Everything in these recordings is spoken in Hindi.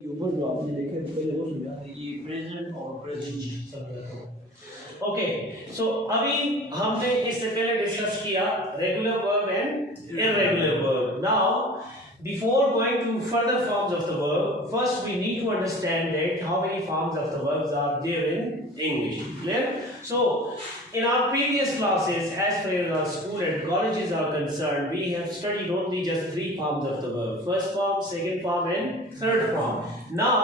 ऊपर जो आपने देखे पहले वो समझा ये प्रेजेंट और प्रेजेंट समझा। ओके, सो अभी हमने इससे पहले डिस्कस किया regular verb and irregular verb. Now before going to further forms of the verb, first we need to understand that how many forms of the verbs are there in English. Clear? So in our previous classes, as far as our school and colleges are concerned, we have studied only just 3 forms of the verb: first form, second form and third form. Now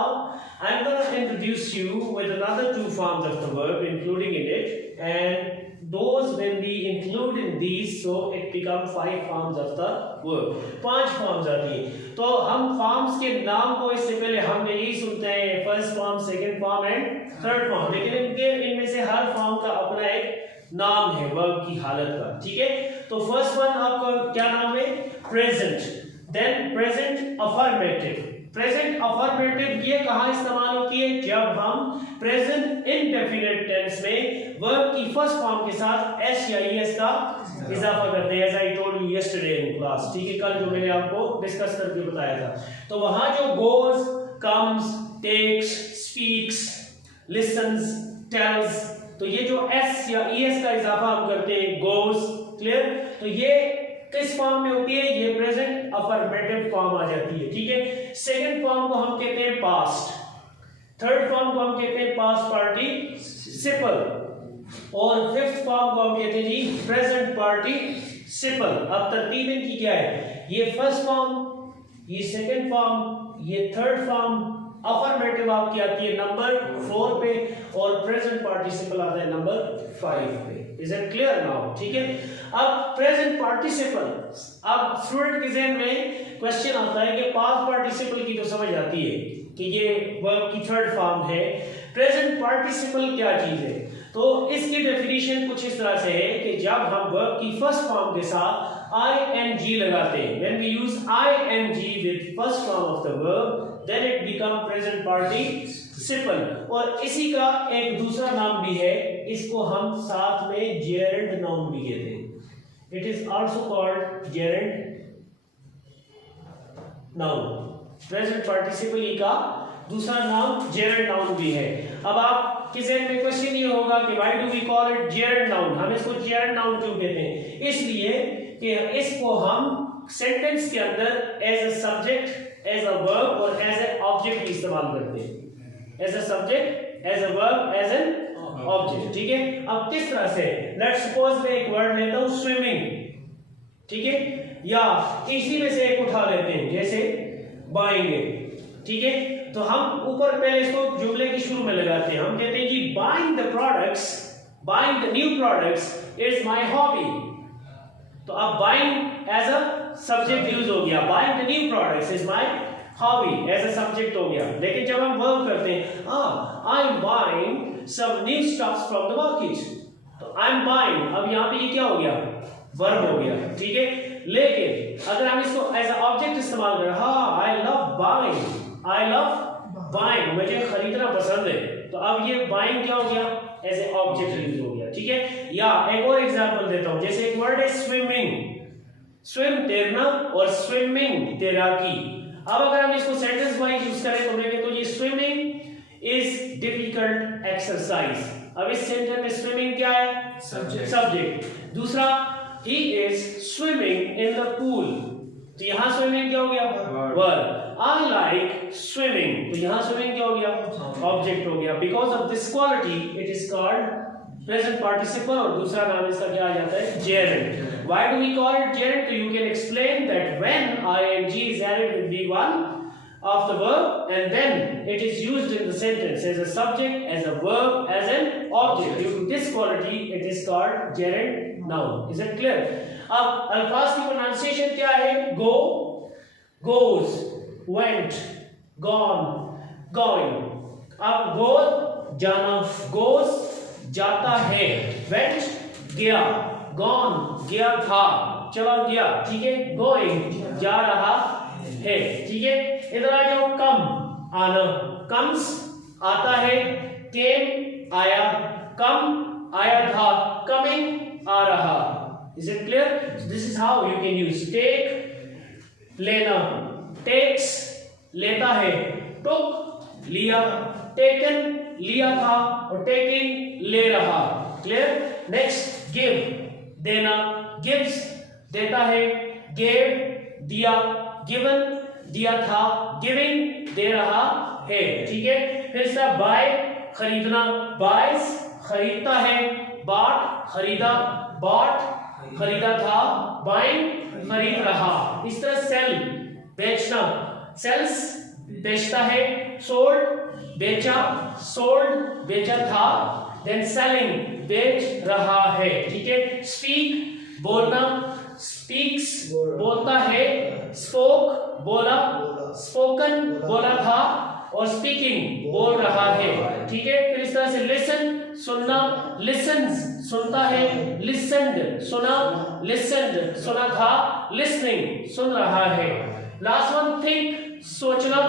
I'm going to introduce you with another 2 forms of the verb including in it, and those when we include in these, so it become 5 forms of the verb. 5 forms आती हैं। तो हम forms के नाम को इससे पहले हम यही सुनते हैं first form, second form and third form, लेकिन इनमें से हर फॉर्म का अपना एक नाम है वर्ब की हालत का। ठीक है, तो फर्स्ट वन आपका क्या नाम है? Present. Then present affirmative. Present affirmative ये कहाँ इस्तेमाल होती है? जब हम प्रेजेंट इंडेफिनिट टेंस में वर्ब की फर्स्ट फॉर्म के साथ एस या ईएस का इजाफा करते हैं, as I told you yesterday in class. ठीक है, कल जो मैंने आपको डिस्कस करके बताया था। तो वहां जो goes, comes, takes, speaks, listens, tells, तो ये जो एस या ईएस का इजाफा हम करते हैं गोज, क्लियर, तो ये किस फॉर्म में होती है? ये प्रेजेंट अफर्मेटिव फॉर्म आ जाती है। ठीक है, सेकंड फॉर्म को हम कहते हैं पास्ट, थर्ड फॉर्म को हम कहते हैं पास्ट पार्टिसिपल, और फिफ्थ फॉर्म को हम कहते हैं जी प्रेजेंट पार्टिसिपल। अब तरतीब इनकी क्या है? ये फर्स्ट फॉर्म, ये सेकंड फॉर्म, ये थर्ड फॉर्म, अफर्मेटिव आपकी आती है नंबर 4 पे, और प्रेजेंट पार्टिसिपल आता है नंबर 5 पे। Is it clear now? ठीक है, अब प्रेजेंट पार्टिसिपल, अब स्टूडेंट के ज़हन में क्वेश्चन आता है कि पास्ट पार्टिसिपल की तो समझ आती है कि ये वर्ब की थर्ड फॉर्म है, प्रेजेंट पार्टिसिपल क्या चीज है? तो इसकी डेफिनेशन कुछ इस तरह से है कि जब हम वर्ब की फर्स्ट फॉर्म के साथ ing लगाते हैं, when we use ing with first form of the verb, then it become present participle। और इसी का एक दूसरा नाम भी है, इसको हम साथ में gerund noun भी कहते हैं। It is also called gerund noun। Present participle का दूसरा नाम gerund noun भी है। अब आप किसी में क्वेश्चन ये होगा कि why do we call it gerund noun? हम इसको gerund noun क्यों कहते हैं? इसलिए कि इसको हम सेंटेंस के अंदर as a subject, as a verb और एज ए ऑब्जेक्ट इस्तेमाल करते हैं। As a subject, as a verb, as an object. ठीक है, अब किस तरह से? लेट्स सपोज मैं एक वर्ड लेता हूं स्विमिंग, ठीक है, या इसी में से एक उठा लेते हैं जैसे बाइंग। ठीक है, तो हम ऊपर पहले इसको जुमले के शुरू में लगाते हैं, हम कहते हैं जी buying the products, buying the new products is my hobby. तो अब buying as a subject use हो गया, buying the new products is my hobby as a subject हो गया। लेकिन जब हम वर्ब करते हैं, I am buying some new stuffs from the market, तो आई एम बाइंग, अब यहाँ पे ये क्या हो गया? वर्ब हो गया। ठीक है, लेकिन अगर हम इसको एज अ ऑब्जेक्ट इस्तेमाल करें, हाँ I love buying, I love buying, मुझे खरीदना पसंद है, तो अब ये बाइंग क्या हो गया? एज ए ऑब्जेक्ट यूज हो गया। ठीक है, या एक और एग्जांपल देता हूं, जैसे एक वर्ड है स्विमिंग, स्विम तैरना और स्विमिंग तैराकी। अब अगर हम इसको सेंटेंस वाइज यूज करें तो देखें, तो ये स्विमिंग इज डिफिकल्ट एक्सरसाइज। अब इस सेंटेंस में स्विमिंग क्या है? सब्जेक्ट। दूसरा, he is swimming in the pool, तो यहां स्विमिंग क्या हो गया? वर्ब। I like swimming, तो यहाँ swimming क्या हो गया? ऑब्जेक्ट हो गया। Because of this quality, it is called present participle, और दूसरा नाम इसका क्या आ जाता है? Gerund. Why do we call it gerund? So you can explain that when ing is added with the one of the verb, and then it is used in the sentence as a subject, as a verb, as an object. Due to this quality, it is called gerund noun. Is it clear? अब अल्फाज की प्रोनाउंसिएशन क्या है? Go, goes, went, gone, going। अब go जाना, goes जाता है, went गया, gone गया था, चला गया। ठीक है, going जा रहा है। ठीक है, इधर आ जाओ, come आना, comes आता है, came आया, come आया था, coming आ रहा। Is it clear? So this is how you can use take लेना, takes लेता है, टुक लिया, टेकन लिया था और टेकिंग ले रहा। क्लियर। नेक्स्ट गिव देना, गिव्स देता है, गेव दिया, गिवन दिया था, गिविंग दे रहा है। ठीक है। फिर से बाय खरीदना, बायस खरीदता है, बाट खरीदा, बाट खरीदा था, बाइंग खरीद रहा। इस तरह सेल बेचना, सेल्स बेचता है, सोल्ड बेचा, सोल्ड बेचा था, देन सेलिंग बेच रहा है। ठीक है। स्पीक बोलना, स्पीक्स बोलता है, स्पोक बोला, स्पोकन बोला था और स्पीकिंग बोल रहा है। ठीक है। फिर इस तरह से लिसन सुनना, लिसन्स सुनता है, लिसन्ड सुना, लिसन्ड सुना था, लिसनिंग सुन रहा है। लास्ट वन थिंक सोचना,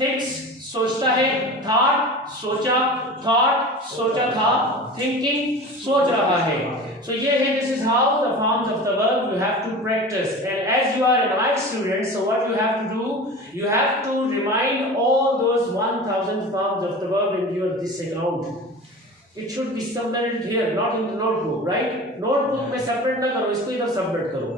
थिंक्स सोचता है, थॉट सोचा, थॉट सोचा था, थिंकिंग सोच रहा है। So ये है, this is how the forms of the verb you have to practice, and as you are an IELTS student, so what you have to do, you have to remind all those 1000 forms of the verb in your this account. It should be submitted here, not in the notebook, right? Notebook में सबमिट ना करो, इसको इधर सबमिट करो,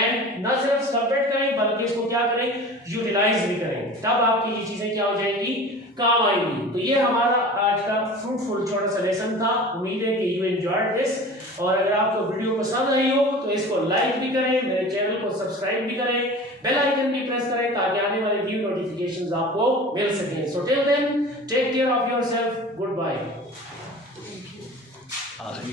and ना सिर्फ सबमिट करें बल्कि इसको क्या करें, यूटिलाइज भी करें, तब आपकी ये चीजें क्या हो जाएंगी, काम आएंगी। तो ये हमारा आज का फ्रूटफुल छोटा सा लेसन था। उम्मीद है कि यू एंजॉयड दिस, और अगर आपको वीडियो पसंद आई हो तो इसको लाइक भी करें, मेरे चैनल को सब्सक्राइब भी करें, बेल आइकन भी प्रेस करें ताकि आने वाले न्यू नोटिफिकेशंस आपको मिल सकें। So till then take care of yourself, good bye.